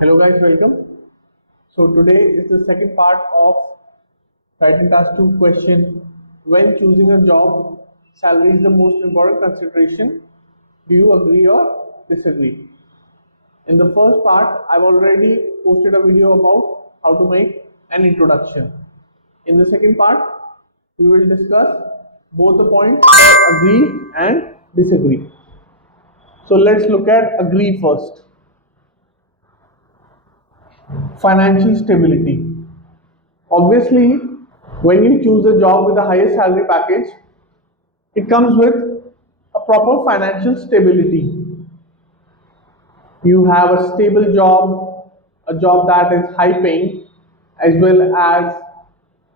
Hello guys, welcome. So today is the second part of writing task 2 question. When choosing a job, salary is the most important consideration. Do you agree or disagree? In the first part, I've already posted a video about how to make an introduction. In the second part, we will discuss both the points agree and disagree. So let's look at agree first. Financial stability. Obviously, when you choose a job with the highest salary package, it comes with a proper financial stability. You have a stable job, a job that is high paying, as well as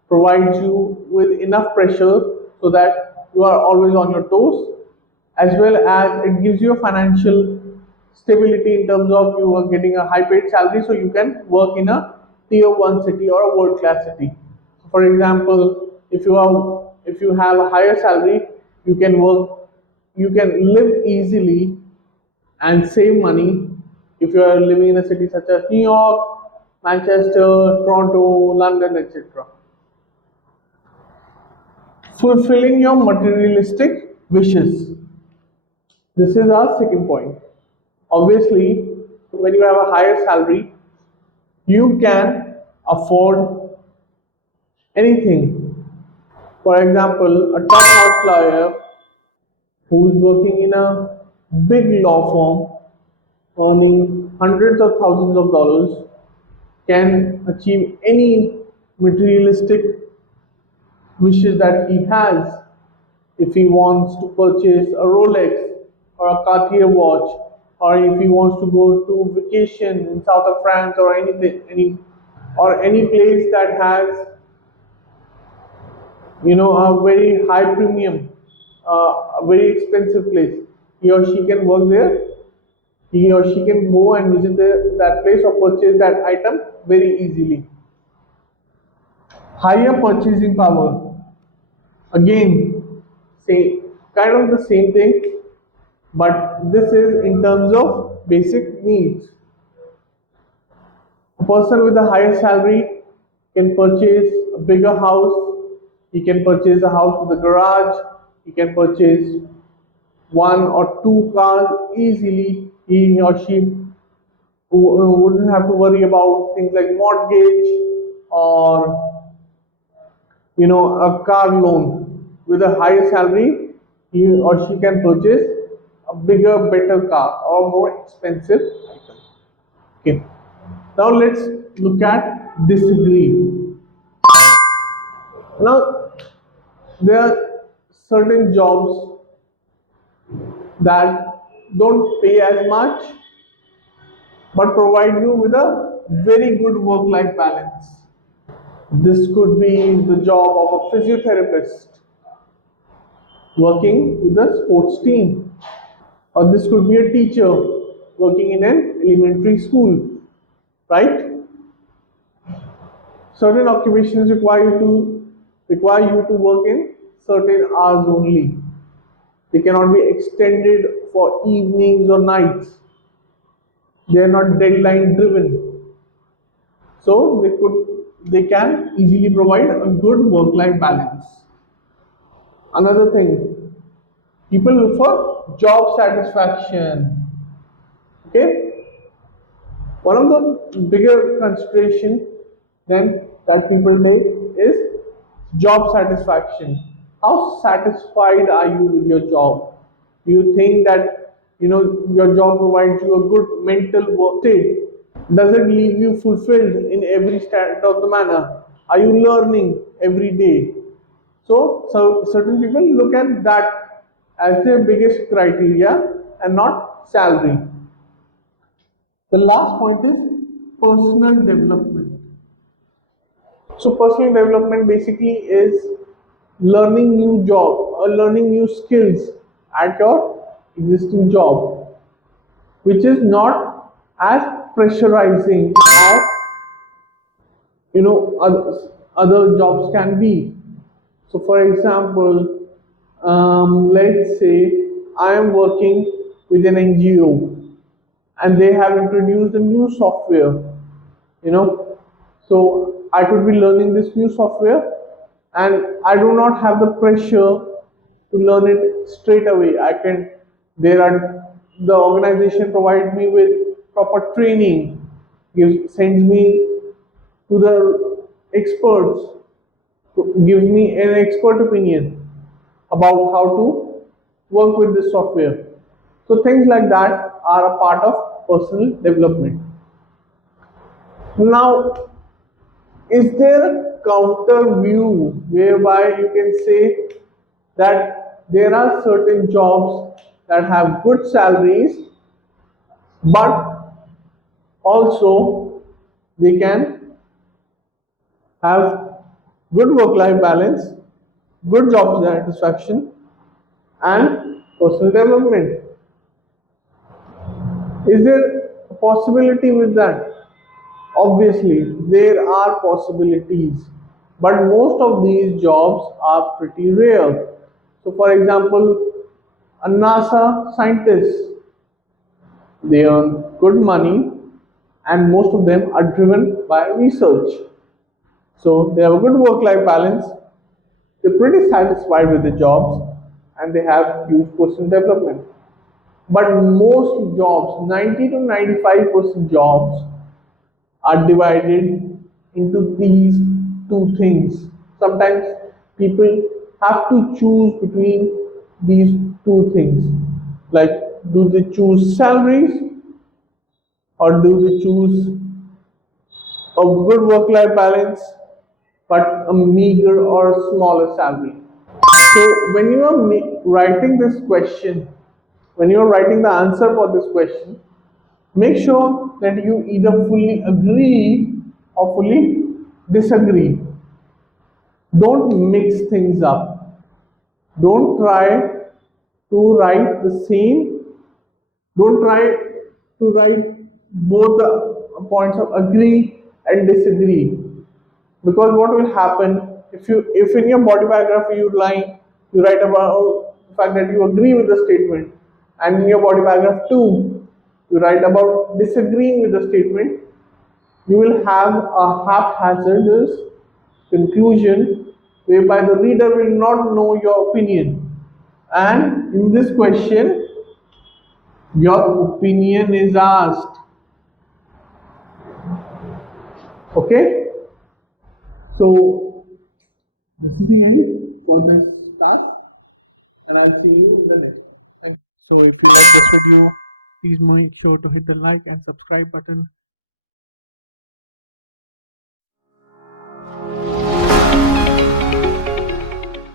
provides you with enough pressure so that you are always on your toes, as well as it gives you a financial stability in terms of you are getting a high paid salary so you can work in a tier 1 city or a world class city. So for example, if you have a higher salary, you can work, you can live easily and save money if you are living in a city such as New York, Manchester, Toronto, London, etc. Fulfilling your materialistic wishes. This is our second point. Obviously, when you have a higher salary, you can afford anything. For example, a top-notch lawyer who is working in a big law firm earning hundreds of thousands of dollars can achieve any materialistic wishes that he has. If he wants to purchase a Rolex or a Cartier watch, or if he wants to go to vacation in south of France or anything, any place that has a very high premium, a very expensive place, he or she can work there. He or she can go and visit that place or purchase that item very easily. Higher purchasing power. Again, say kind of the same thing, but this is in terms of basic needs. A person with a higher salary can purchase a bigger house, he can purchase a house with a garage, he can purchase one or two cars easily. He or she wouldn't have to worry about things like mortgage or a car loan. With a higher salary, he or she can purchase a bigger, better car or more expensive item. Okay. Now let's look at disagree. Now there are certain jobs that don't pay as much but provide you with a very good work-life balance. This could be the job of a physiotherapist working with a sports team, or this could be a teacher working in an elementary school, right? Certain occupations require you to work in certain hours only. They cannot be extended for evenings or nights. They are not deadline driven. So they can easily provide a good work-life balance. Another thing, people look for job satisfaction. Okay? One of the bigger consideration then that people take is job satisfaction. How satisfied are you with your job? Do you think that your job provides you a good mental work state? Does it leave you fulfilled in every stand of the manner? Are you learning every day? So certain people look at that as their biggest criteria and not salary. The last point is personal development. So personal development basically is learning new job or learning new skills at your existing job, which is not as pressurizing as other jobs can be. So for example, let's say I am working with an NGO and they have introduced a new software, you know. So I could be learning this new software, and I do not have the pressure to learn it straight away. I can, there are, the organization provides me with proper training, sends me to the experts, gives me an expert opinion about how to work with this software. So things like that are a part of personal development. Now, is there a counter view whereby you can say that there are certain jobs that have good salaries, but also they can have good work life balance, good job satisfaction, and personal development? Is there a possibility with that? Obviously, there are possibilities, but most of these jobs are pretty rare. So, for example, a NASA scientist, they earn good money, and most of them are driven by research. So, they have a good work life balance, they're pretty satisfied with the jobs, and they have huge personal development. But most jobs, 90 to 95% jobs, are divided into these two things. Sometimes people have to choose between these two things. Like, do they choose salaries, or do they choose a good work life balance but a meager or smaller salary? So, when you are writing this question, when you are writing the answer for this question, make sure that you either fully agree or fully disagree. Don't mix things up. Don't try to write the same. Don't try to write both the points of agree and disagree. Because what will happen if in your body biography you write about the fact that you agree with the statement, and in your body biography too you write about disagreeing with the statement, you will have a haphazardous conclusion whereby the reader will not know your opinion. And in this question, your opinion is asked. Okay? So, this is the end for this task, and I'll see you in the next one. Thank you. So, if you like this video, please make sure to hit the like and subscribe button